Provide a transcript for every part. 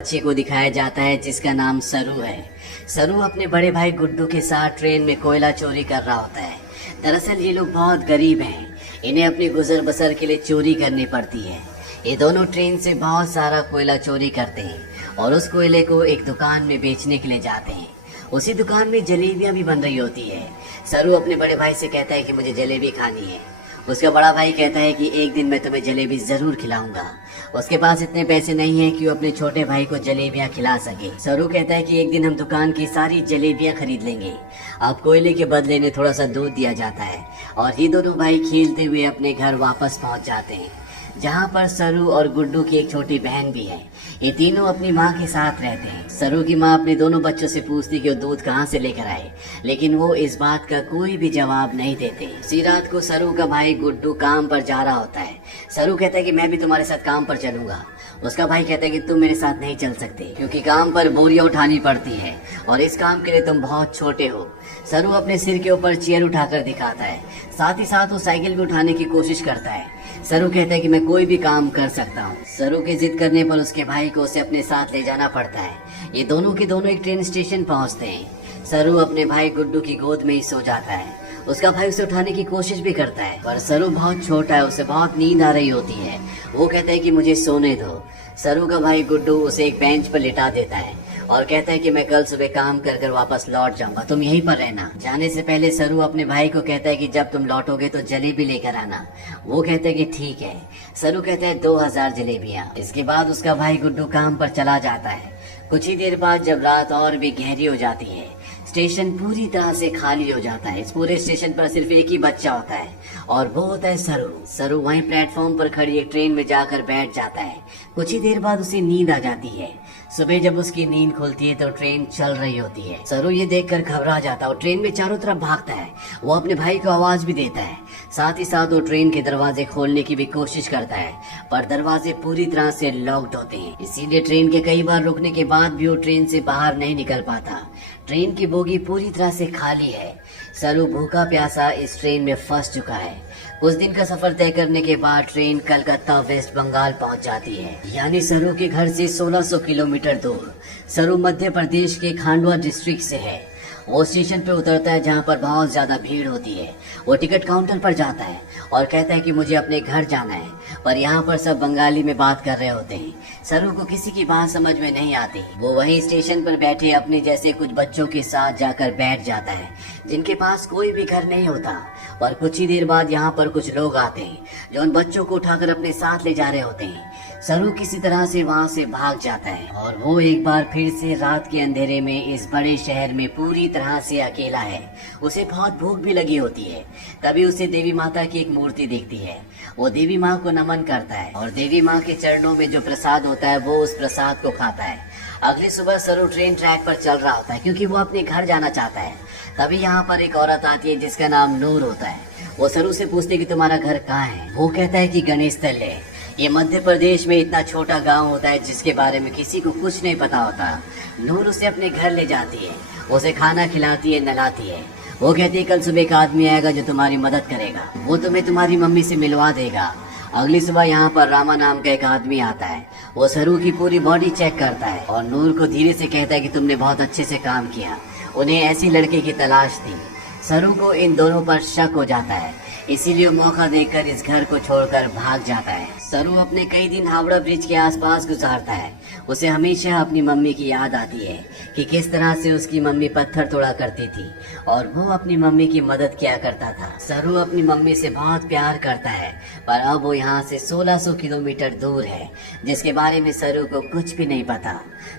बच्चे को दिखाया जाता है जिसका नाम सरू है। सरू अपने बड़े भाई गुड्डू के साथ ट्रेन में कोयला चोरी कर रहा होता है। दरअसल ये लोग बहुत गरीब हैं, इन्हें अपनी गुजर बसर के लिए चोरी करनी पड़ती है। ये दोनों ट्रेन से बहुत सारा कोयला चोरी करते हैं और उस कोयले को एक दुकान में बेचने के लिए जाते हैं। उसी दुकान में जलेबियां भी बन रही होती है। सरू अपने बड़े भाई से कहता है कि मुझे जलेबी खानी है। उसका बड़ा भाई कहता है कि एक दिन मैं तुम्हें जलेबी जरूर खिलाऊंगा। उसके पास इतने पैसे नहीं है कि वो अपने छोटे भाई को जलेबियां खिला सके। सरू कहता है कि एक दिन हम दुकान की सारी जलेबियां खरीद लेंगे। अब कोयले के बदले में थोड़ा सा दूध दिया जाता है और ये दोनों भाई खेलते हुए अपने घर वापस पहुंच जाते हैं, जहाँ पर सरू और गुड्डू की एक छोटी बहन भी है। ये तीनों अपनी माँ के साथ रहते हैं। सरू की माँ अपने दोनों बच्चों से पूछती कि वो दूध कहाँ से लेकर आए, लेकिन वो इस बात का कोई भी जवाब नहीं देते। उसी रात को सरू का भाई गुड्डू काम पर जा रहा होता है। सरू कहता है कि मैं भी तुम्हारे साथ काम पर चलूंगा। उसका भाई कहता है कि तुम मेरे साथ नहीं चल सकते क्योंकि काम पर बोरियां उठानी पड़ती है और इस काम के लिए तुम बहुत छोटे हो। सरू अपने सिर के ऊपर चेयर उठाकर दिखाता है, साथ ही साथ वो साइकिल भी उठाने की कोशिश करता है। सरू कहता है कि मैं कोई भी काम कर सकता हूँ। सरू की जिद करने पर उसके भाई को उसे अपने साथ ले जाना पड़ता है। ये दोनों के दोनों एक ट्रेन स्टेशन पहुँचते हैं। सरू अपने भाई गुड्डू की गोद में ही सो जाता है। उसका भाई उसे उठाने की कोशिश भी करता है पर सरू बहुत छोटा है, उसे बहुत नींद आ रही होती है। वो कहता है कि मुझे सोने दो। सरू का भाई गुड्डू उसे एक बेंच पर लिटा देता है और कहता है कि मैं कल सुबह काम कर कर वापस लौट जाऊंगा, तुम यहीं पर रहना। जाने से पहले सरू अपने भाई को कहता है कि जब तुम लौटोगे तो जलेबी लेकर आना। वो कहता है कि ठीक है। सरू कहता है 2000 जलेबियां। इसके बाद उसका भाई गुड्डू काम पर चला जाता है। कुछ ही देर बाद जब रात और भी गहरी हो जाती है, स्टेशन पूरी तरह से खाली हो जाता है। इस पूरे स्टेशन पर सिर्फ एक ही बच्चा होता है और वो होता है सरू। सरू वहीं प्लेटफॉर्म पर खड़ी एक ट्रेन में जाकर बैठ जाता है। कुछ ही देर बाद उसे नींद आ जाती है। सुबह जब उसकी नींद खुलती है तो ट्रेन चल रही होती है। सरू ये देखकर घबरा जाता है और ट्रेन में चारों तरफ भागता है। वो अपने भाई को आवाज भी देता है, साथ ही साथ वो ट्रेन के दरवाजे खोलने की भी कोशिश करता है पर दरवाजे पूरी तरह से लॉक्ड होते हैं। इसीलिए ट्रेन के कई बार रुकने के बाद भी वो ट्रेन से बाहर नहीं निकल पाता। ट्रेन की बोगी पूरी तरह से खाली है। सरू भूखा प्यासा इस ट्रेन में फंस चुका है। कुछ दिन का सफर तय करने के बाद ट्रेन कलकत्ता वेस्ट बंगाल पहुंच जाती है, यानी सरू के घर से 1600 किलोमीटर दूर। सरू मध्य प्रदेश के खांडवा डिस्ट्रिक्ट से है। वो स्टेशन पे उतरता है जहाँ पर बहुत ज्यादा भीड़ होती है। वो टिकट काउंटर पर जाता है और कहता है कि मुझे अपने घर जाना है, पर यहाँ पर सब बंगाली में बात कर रहे होते हैं। सरू को किसी की बात समझ में नहीं आती। वो वहीं स्टेशन पर बैठे अपने जैसे कुछ बच्चों के साथ जाकर बैठ जाता है जिनके पास कोई भी घर नहीं होता। और कुछ ही देर बाद यहाँ पर कुछ लोग आते हैं जो उन बच्चों को उठाकर अपने साथ ले जा रहे होते हैं। सरू किसी तरह से वहाँ से भाग जाता है और वो एक बार फिर से रात के अंधेरे में इस बड़े शहर में पूरी तरह से अकेला है। उसे बहुत भूख भी लगी होती है। तभी उसे देवी माता की एक मूर्ति दिखती है। वो देवी माँ को नमन करता है और देवी माँ के चरणों में जो प्रसाद होता है वो उस प्रसाद को खाता है। अगली सुबह सरू ट्रेन ट्रैक पर चल रहा होता है क्योंकि वो अपने घर जाना चाहता है। तभी यहाँ पर एक औरत आती है जिसका नाम नूर होता है। वो सरू से पूछती है कि तुम्हारा घर कहाँ है। वो कहता है कि गणेश तल्ले। ये मध्य प्रदेश में इतना छोटा गांव होता है जिसके बारे में किसी को कुछ नहीं पता होता। नूर उसे अपने घर ले जाती है, उसे खाना खिलाती है, नहलाती है। वो कहती है कल सुबह एक आदमी आएगा जो तुम्हारी मदद करेगा, वो तुम्हें तुम्हारी मम्मी से मिलवा देगा। अगली सुबह यहाँ पर रामा नाम का एक आदमी आता है। वो सरू की पूरी बॉडी चेक करता है और नूर को धीरे से कहता है कि तुमने बहुत अच्छे से काम किया। उन्हें ऐसी लड़के की तलाश थी। सरू को इन दोनों पर शक हो जाता है, इसीलिए मौका देकर इस घर को छोड़कर भाग जाता है। सरू अपने कई दिन हावड़ा ब्रिज के आसपास गुजारता है। उसे हमेशा अपनी मम्मी की याद आती है कि किस तरह से उसकी मम्मी पत्थर तोड़ा करती थी और वो अपनी मम्मी की मदद किया करता था। सरू अपनी मम्मी से बहुत प्यार करता है पर अब वो यहाँ से 1600 किलोमीटर दूर है जिसके बारे में सरू को कुछ भी नहीं पता।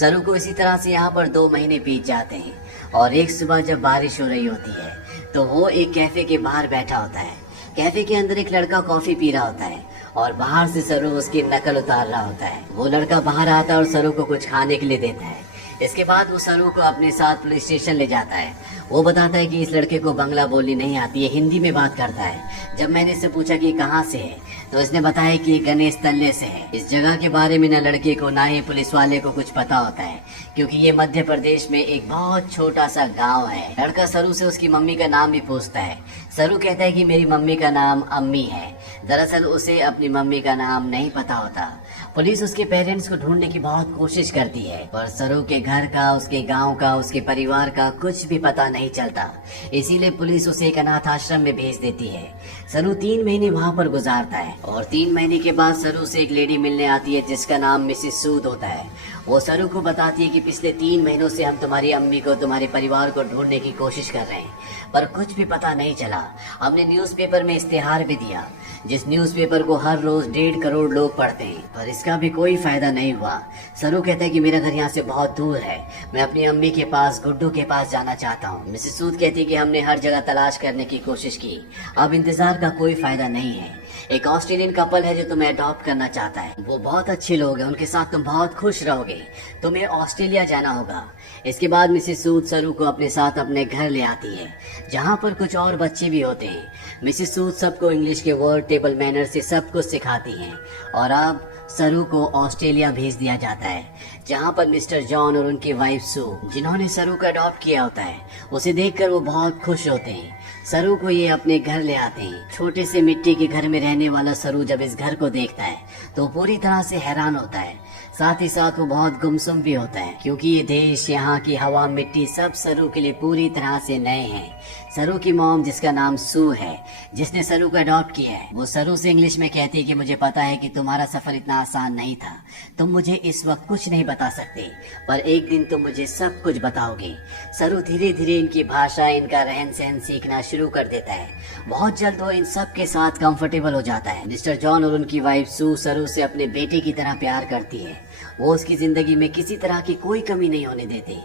सरू को इसी तरह से यहाँ पर 2 महीने बीत जाते हैं और एक सुबह जब बारिश हो रही होती है तो वो एक कैफे के बाहर बैठा होता है। कैफे के अंदर एक लड़का कॉफी पी रहा होता है और बाहर से सरू उसकी नकल उतार रहा होता है। वो लड़का बाहर आता है और सरू को कुछ खाने के लिए देता है। इसके बाद वो सरू को अपने साथ पुलिस स्टेशन ले जाता है। वो बताता है कि इस लड़के को बंगला बोली नहीं आती है, हिंदी में बात करता है। जब मैंने इससे पूछा कि कहाँ से है तो इसने बताया कि गणेश तल्ले से है। इस जगह के बारे में न लड़के को ना ही पुलिस वाले को कुछ पता होता है क्योंकि ये मध्य प्रदेश में एक बहुत छोटा सा गांव है। लड़का सरू से उसकी मम्मी का नाम भी पूछता है। सरू कहता है कि मेरी मम्मी का नाम अम्मी है। दरअसल उसे अपनी मम्मी का नाम नहीं पता होता पुलिस उसके पेरेंट्स को ढूंढने की बहुत कोशिश करती है, पर सरू के घर का, उसके गांव का, उसके परिवार का कुछ भी पता नहीं चलता। इसीलिए पुलिस उसे एक अनाथ आश्रम में भेज देती है। सरू 3 महीने वहाँ पर गुजारता है और 3 महीने के बाद सरू से एक लेडी मिलने आती है जिसका नाम मिसेस सूद होता है। वो सरू को बताती है कि पिछले 3 महीनों से हम तुम्हारी अम्मी को, तुम्हारे परिवार को ढूंढने की कोशिश कर रहे हैं, पर कुछ भी पता नहीं चला। हमने न्यूज़पेपर में इश्तेहार भी दिया, जिस न्यूज़पेपर को हर रोज 1.5 करोड़ लोग पढ़ते हैं, पर इसका भी कोई फायदा नहीं हुआ। सरू कहता है कि मेरा घर यहाँ से बहुत दूर है, मैं अपनी अम्मी के पास, गुड्डू के पास जाना चाहता हूँ। मिसेस सूद कहती है कि हमने हर जगह तलाश करने की कोशिश की, अब इंतजार का कोई फायदा नहीं है। एक ऑस्ट्रेलियन कपल है जो तुम्हें अडॉप्ट करना चाहता है, वो बहुत अच्छे लोग हैं, उनके साथ तुम बहुत खुश रहोगे, तुम्हें ऑस्ट्रेलिया जाना होगा। इसके बाद मिसेस सूद सरू को अपने साथ अपने घर ले आती है, जहाँ पर कुछ और बच्चे भी होते हैं। मिसेस सूद सबको इंग्लिश के वर्ड, टेबल मैनर से सब कुछ सिखाती हैं और अब सरू को ऑस्ट्रेलिया भेज दिया जाता है, जहाँ पर मिस्टर जॉन और उनकी वाइफ सू, जिन्होंने सरू को अडॉप्ट किया होता है, उसे देखकर वो बहुत खुश होते हैं। सरू को ये अपने घर ले आते हैं। छोटे से मिट्टी के घर में रहने वाला सरू जब इस घर को देखता है तो पूरी तरह से हैरान होता है। साथ ही साथ वो बहुत गुमसुम भी होता है, क्योंकि ये देश, यहाँ की हवा, मिट्टी सब सरू के लिए पूरी तरह से नए हैं। सरू की मॉम, जिसका नाम सू है, जिसने सरू को अडॉप्ट किया है, वो सरू से इंग्लिश में कहती है कि मुझे पता है कि तुम्हारा सफर इतना आसान नहीं था, तुम मुझे इस वक्त कुछ नहीं बता सकते, पर एक दिन तुम मुझे सब कुछ बताओगे। सरू धीरे धीरे इनकी भाषा, इनका रहन सहन सीखना शुरू कर देता है। बहुत जल्द वो इन सब के साथ कंफर्टेबल हो जाता है। मिस्टर जॉन और उनकी वाइफ सू सरू से अपने बेटे की तरह प्यार करती है। वो उसकी जिंदगी में किसी तरह की कोई कमी नहीं होने देते।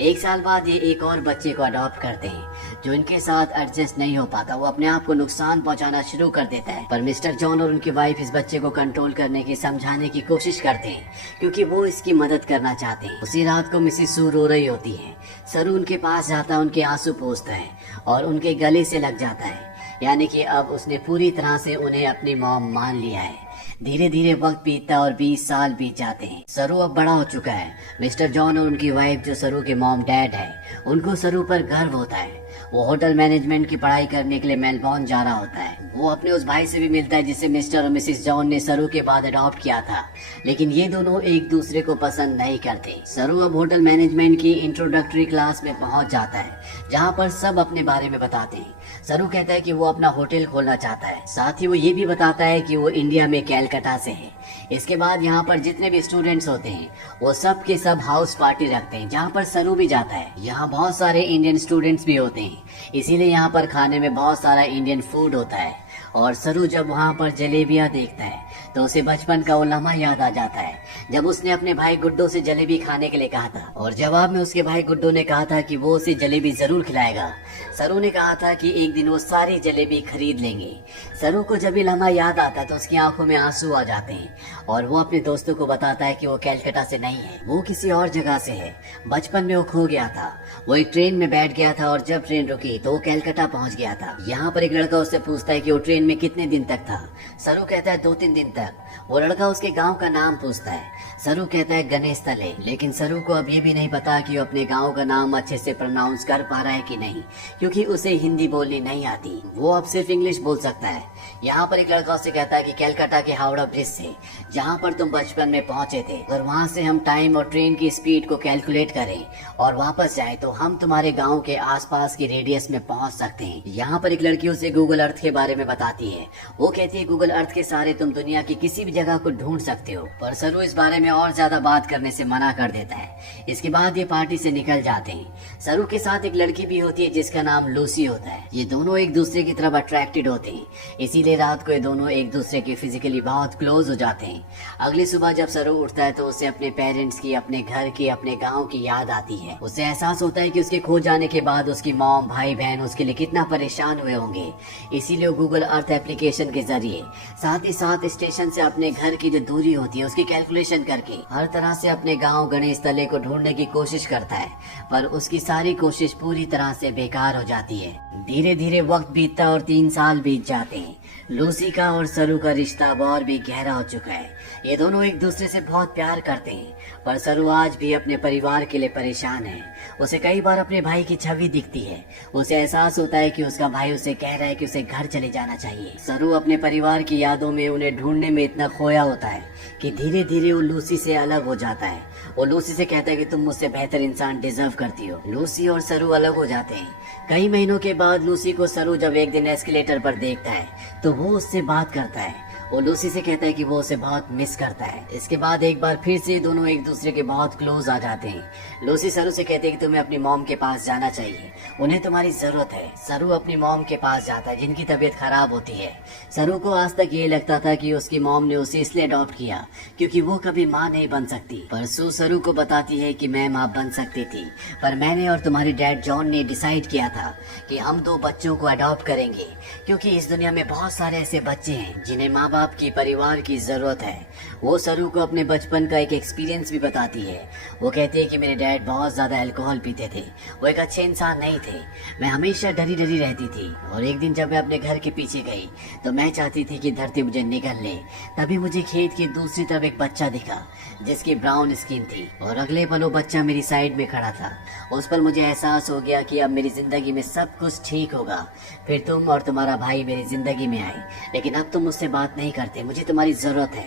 1 साल बाद ये एक और बच्चे को अडॉप्ट करते हैं, जो इनके साथ एडजस्ट नहीं हो पाता। वो अपने आप को नुकसान पहुंचाना शुरू कर देता है, पर मिस्टर जॉन और उनकी वाइफ इस बच्चे को कंट्रोल करने की, समझाने की कोशिश करते हैं, क्योंकि वो इसकी मदद करना चाहते हैं। उसी रात को मिसेस सू रो रही होती है। सरू उनके पास जाता है, उनके आंसू पोंछता है और उनके गले से लग जाता है, यानी कि अब उसने पूरी तरह से उन्हें अपनी मॉम मान लिया है। धीरे धीरे वक्त बीतता और 20 साल बीत जाते हैं। सरू अब बड़ा हो चुका है। मिस्टर जॉन और उनकी वाइफ, जो सरू के मॉम डैड है, उनको सरू पर गर्व होता है। वो होटल मैनेजमेंट की पढ़ाई करने के लिए मेलबोर्न जा रहा होता है। वो अपने उस भाई से भी मिलता है जिसे मिस्टर और मिसेस जॉन ने सरू के बाद अडॉप्ट किया था, लेकिन ये दोनों एक दूसरे को पसंद नहीं करते। सरू अब होटल मैनेजमेंट की इंट्रोडक्टरी क्लास में पहुंच जाता है, जहां पर सब अपने बारे में बताते हैं। सरू कहता है कि वो अपना होटल खोलना चाहता है। साथ ही वो ये भी बताता है कि वो इंडिया में कैलकाटा से है। इसके बाद यहाँ पर जितने भी स्टूडेंट्स होते हैं वो सब के सब हाउस पार्टी रखते हैं, जहाँ पर सरू भी जाता है। यहाँ बहुत सारे इंडियन स्टूडेंट्स भी होते हैं, इसीलिए यहाँ पर खाने में बहुत सारा इंडियन फूड होता है। और सरू जब वहाँ पर जलेबियाँ देखता है तो उसे बचपन का वो लम्हा याद आ जाता है, जब उसने अपने भाई गुड्डू से जलेबी खाने के लिए कहा था और जवाब में उसके भाई गुड्डू ने कहा था कि वो उसे जलेबी जरूर खिलाएगा। सरू ने कहा था कि एक दिन वो सारी जलेबी खरीद लेंगे। सरू को जब ये लम्हा याद आता है तो उसकी आंखों में आंसू आ जाते हैं और वो अपने दोस्तों को बताता है कि वो कैलकाटा से नहीं है, वो किसी और जगह से है। बचपन में वो खो गया था, वो एक ट्रेन में बैठ गया था और जब ट्रेन रुकी तो वो कैलकाटा पहुंच गया था। यहाँ पर एक लड़का उससे पूछता है कि वो ट्रेन में कितने दिन तक था। सरू कहता है 2-3 दिन तक। वो लड़का उसके गांव का नाम पूछता है। सरू कहता है गणेश तले, लेकिन सरू को अब ये भी नहीं पता कि वो अपने गांव का नाम अच्छे से प्रोनाउंस कर पा रहा है कि नहीं, क्योंकि उसे हिंदी बोलनी नहीं आती। वो अब सिर्फ इंग्लिश बोल सकता है। यहाँ पर एक लड़का उससे कहता है कि कैलकाटा के हावड़ा ब्रिज से, जहाँ पर तुम बचपन में पहुंचे थे, अगर वहाँ से हम टाइम और ट्रेन की स्पीड को कैलकुलेट करें और वापस जाए तो हम तुम्हारे गाँव के आसपास की रेडियस में पहुँच सकते हैं। यहाँ पर एक लड़की उसे गूगल अर्थ के बारे में बताती है। वो कहती है गूगल अर्थ के सहारे तुम दुनिया की किसी भी जगह को ढूंढ सकते हो, पर सरू इस बारे में और ज्यादा बात करने से मना कर देता है। इसके बाद ये पार्टी से निकल जाते हैं। सरू के साथ एक लड़की भी होती है जिसका नाम लूसी होता है। ये दोनों एक दूसरे की तरफ अट्रैक्टेड होते हैं, इसीलिए रात को ये दोनों एक दूसरे के फिजिकली बहुत क्लोज हो जाते हैं। अगली सुबह जब सरू उठता है तो उसे अपने पेरेंट्स की, अपने घर की, अपने गाँव की याद आती है। उसे एहसास होता है कि उसके खो जाने के बाद उसकी मॉम, भाई बहन उसके लिए कितना परेशान हुए होंगे। इसीलिए गूगल अर्थ एप्लीकेशन के जरिए, साथ ही साथ स्टेशन से अपने घर की जो दूरी होती है उसकी कैलकुलेशन करके हर तरह से अपने गांव गणेश तले को ढूंढने की कोशिश करता है, पर उसकी सारी कोशिश पूरी तरह से बेकार हो जाती है। धीरे धीरे वक्त बीतता और 3 साल बीत जाते हैं। लूसी का और सरू का रिश्ता अब और भी गहरा हो चुका है। ये दोनों एक दूसरे से बहुत प्यार करते हैं, पर सरू आज भी अपने परिवार के लिए परेशान है। उसे कई बार अपने भाई की छवि दिखती है। उसे एहसास होता है कि उसका भाई उसे कह रहा है कि उसे घर चले जाना चाहिए। सरू अपने परिवार की यादों में उन्हें ढूंढने में इतना खोया होता है कि धीरे धीरे वो लूसी से अलग हो जाता है। वो लूसी से कहता है कि तुम मुझसे बेहतर इंसान डिजर्व करती हो। लूसी और सरू अलग हो जाते हैं। कई महीनों के बाद लूसी को सरू जब एक दिन एस्केलेटर पर देखता है तो वो उससे बात करता है। वो लूसी से कहता है कि वो उसे बहुत मिस करता है। इसके बाद एक बार फिर से दोनों एक दूसरे के बहुत क्लोज आ जाते हैं। लूसी सरू से कहती है कि तुम्हें अपनी मॉम के पास जाना चाहिए, उन्हें तुम्हारी जरूरत है। सरू अपनी मॉम के पास जाता है जिनकी तबीयत खराब होती है। सरू को आज तक ये लगता था कि उसकी मॉम ने उसे इसलिए अडॉप्ट किया क्योंकि वो कभी माँ नहीं बन सकती, पर सू सरू को बताती है कि मैं माँ बन सकती थी, पर मैंने और तुम्हारी डैड जॉन ने डिसाइड किया था कि हम 2 बच्चों को अडॉप्ट करेंगे, क्योंकि इस दुनिया में बहुत सारे ऐसे बच्चे हैं जिन्हें माँ बाप की, परिवार की जरूरत है। वो सरू को अपने बचपन का एक एक्सपीरियंस भी बताती है। वो कहती है कि मेरे डैड बहुत ज्यादा अल्कोहल पीते थे, वो एक अच्छे इंसान नहीं थे। मैं हमेशा डरी डरी रहती थी, और एक दिन जब मैं अपने घर के पीछे गई तो मैं चाहती थी कि धरती मुझे निगल ले। तभी मुझे खेत की दूसरी तरफ एक बच्चा दिखा जिसकी ब्राउन स्किन थी, और अगले पल वो बच्चा मेरी साइड में खड़ा था। उस पर मुझे एहसास हो गया कि अब मेरी जिंदगी में सब कुछ ठीक होगा। फिर तुम और तुम्हारा भाई मेरी जिंदगी में आए, लेकिन अब तुम मुझसे बात नहीं करते, मुझे तुम्हारी जरूरत है।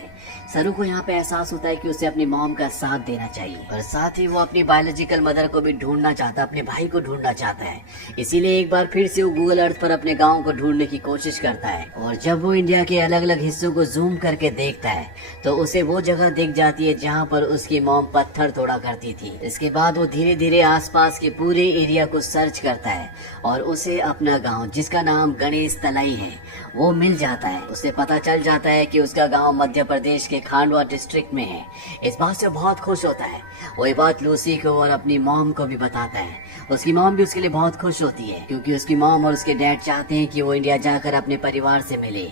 सरू को यहाँ पे एहसास होता है कि उसे अपनी मॉम का साथ देना चाहिए, और साथ ही वो अपनी बायोलॉजिकल मदर को भी ढूंढना चाहता है, अपने भाई को ढूंढना चाहता है। इसीलिए एक बार फिर से वो गूगल अर्थ पर अपने गाँव को ढूंढने की कोशिश करता है, और जब वो इंडिया के अलग अलग हिस्सों को जूम करके देखता है तो उसे वो जगह दिख जाती है जहाँ पर उसकी मॉम पत्थर तोड़ा करती थी। इसके बाद वो धीरे धीरे आसपास के पूरे एरिया को सर्च करता है, और उसे अपना गांव, जिसका नाम गणेश तलाई है, वो मिल जाता है। उसे पता चल जाता है कि उसका गांव मध्य प्रदेश के खांडवा डिस्ट्रिक्ट में है। इस बात से बहुत खुश होता है। वो ये बात लूसी को और अपनी मॉम को भी बताता है। उसकी मॉम भी उसके लिए बहुत खुश होती है, क्योंकि उसकी मॉम और उसके डैड चाहते हैं कि वो इंडिया जाकर अपने परिवार से मिले।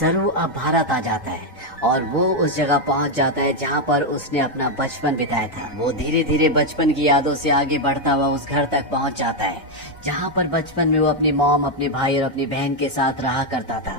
सरू अब भारत आ जाता है, और वो उस जगह पहुंच जाता है जहां पर उसने अपना बचपन बिताया था। वो धीरे धीरे बचपन की यादों से आगे बढ़ता हुआ उस घर तक पहुंच जाता है जहां पर बचपन में वो अपनी मॉम, अपने भाई और अपनी बहन के साथ रहा करता था।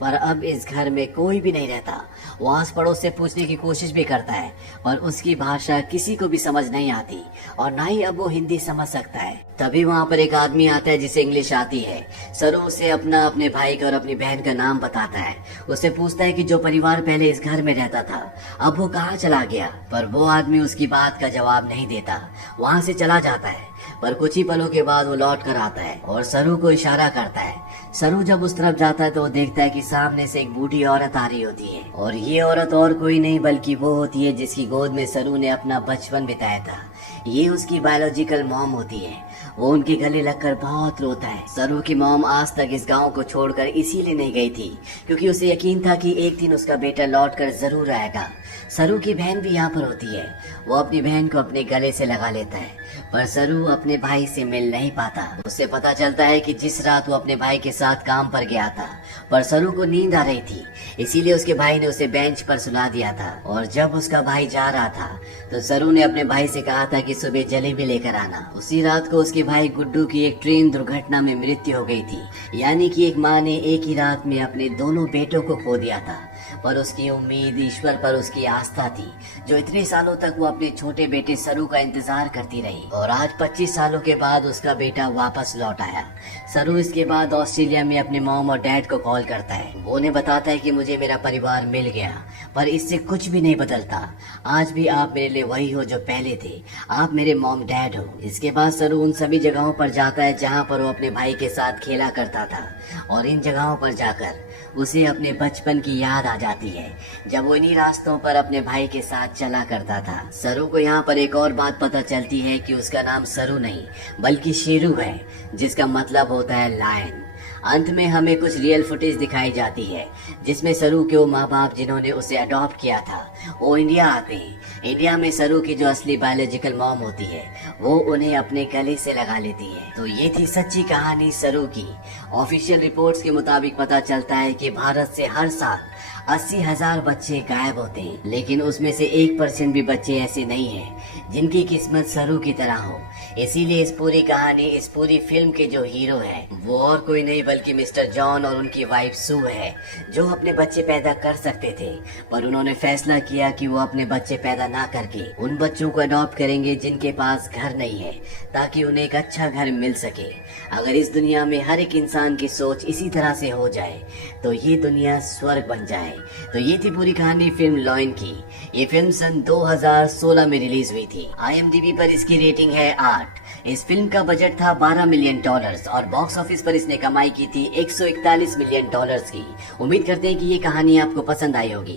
पर अब इस घर में कोई भी नहीं रहता। वो आस पड़ोस से पूछने की कोशिश भी करता है, पर उसकी भाषा किसी को भी समझ नहीं आती, और ना ही अब वो हिंदी समझ सकता है। तभी वहाँ पर एक आदमी आता है जिसे इंग्लिश आती है। सरू उसे अपने भाई का और अपनी बहन का नाम बताता है। उससे पूछता है कि जो परिवार पहले इस घर में रहता था अब वो कहाँ चला गया, पर वो आदमी उसकी बात का जवाब नहीं देता, वहाँ से चला जाता है। पर कुछ ही पलों के बाद वो लौट कर आता है और सरू को इशारा करता है। सरू जब उस तरफ जाता है तो वो देखता है कि सामने से एक बूढ़ी औरत आ रही होती है, और ये औरत और कोई नहीं बल्कि वो होती है जिसकी गोद में सरू ने अपना बचपन बिताया था। ये उसकी बायोलॉजिकल मॉम होती है। वो उनके गले लगकर बहुत रोता है। सरू की मॉम आज तक इस गांव को छोड़कर इसीलिए नहीं गई थी क्योंकि उसे यकीन था कि एक दिन उसका बेटा लौटकर जरूर आएगा। सरू की बहन भी यहाँ पर होती है। वो अपनी बहन को अपने गले से लगा लेता है, पर सरू अपने भाई से मिल नहीं पाता। उससे पता चलता है कि जिस रात वो अपने भाई के साथ काम पर गया था, पर सरू को नींद आ रही थी, इसीलिए उसके भाई ने उसे बेंच पर सुला दिया था। और जब उसका भाई जा रहा था तो सरू ने अपने भाई से कहा था कि सुबह जलेबी लेकर आना। उसी रात को उसके भाई गुड्डू की एक ट्रेन दुर्घटना में मृत्यु हो गई थी। यानी कि एक माँ ने एक ही रात में अपने दोनों बेटों को खो दिया था। पर उसकी उम्मीद, ईश्वर पर उसकी आस्था थी, जो इतने सालों तक वो अपने छोटे बेटे सरू का इंतजार करती रही। और आज 25 सालों के बाद उसका बेटा वापस लौट आया। सरू इसके बाद ऑस्ट्रेलिया में अपने मॉम और डैड को कॉल करता है। वो उन्हें बताता है कि मुझे मेरा परिवार मिल गया, पर इससे कुछ भी नहीं बदलता। आज भी आप मेरे लिए वही हो जो पहले थे। आप मेरे मॉम डैड हो। इसके बाद सरू उन सभी जगहों पर जाता है जहाँ पर वो अपने भाई के साथ खेला करता था, और इन जगहों पर जाकर उसे अपने बचपन की याद आ जाती है जब वो इन्हीं रास्तों पर अपने भाई के साथ चला करता था। सरू को यहाँ पर एक और बात पता चलती है कि उसका नाम सरू नहीं बल्कि शेरू है, जिसका मतलब होता है लायन। अंत में हमें कुछ रियल फुटेज दिखाई जाती है जिसमें सरू के वो माँ बाप जिन्होंने उसे अडॉप्ट किया था वो इंडिया आते हैं। इंडिया में सरू की जो असली बायोलॉजिकल मॉम होती है वो उन्हें अपने गले से लगा लेती है। तो ये थी सच्ची कहानी सरू की। ऑफिशियल रिपोर्ट्स के मुताबिक पता चलता है कि भारत से हर साल 80,000 बच्चे गायब होते हैं, लेकिन उसमें से 1% भी बच्चे ऐसे नहीं हैं जिनकी किस्मत सरू की तरह हो। इसीलिए इस पूरी कहानी, इस पूरी फिल्म के जो हीरो है वो और कोई नहीं बल्कि मिस्टर जॉन और उनकी वाइफ सू है, जो अपने बच्चे पैदा कर सकते थे, पर उन्होंने फैसला किया कि वो अपने बच्चे पैदा ना करके उन बच्चों को अडॉप्ट करेंगे जिनके पास घर नहीं है, ताकि उन्हें एक अच्छा घर मिल सके। अगर इस दुनिया में हर एक इंसान की सोच इसी तरह से हो जाए तो ये दुनिया स्वर्ग बन जाए। तो ये थी पूरी कहानी फिल्म लॉयन की। ये फिल्म सन 2016 में रिलीज हुई थी। IMDb पर इसकी रेटिंग है 8। इस फिल्म का बजट था $12 मिलियन और बॉक्स ऑफिस पर इसने कमाई की थी $141 मिलियन की। उम्मीद करते हैं कि ये कहानी आपको पसंद आई होगी।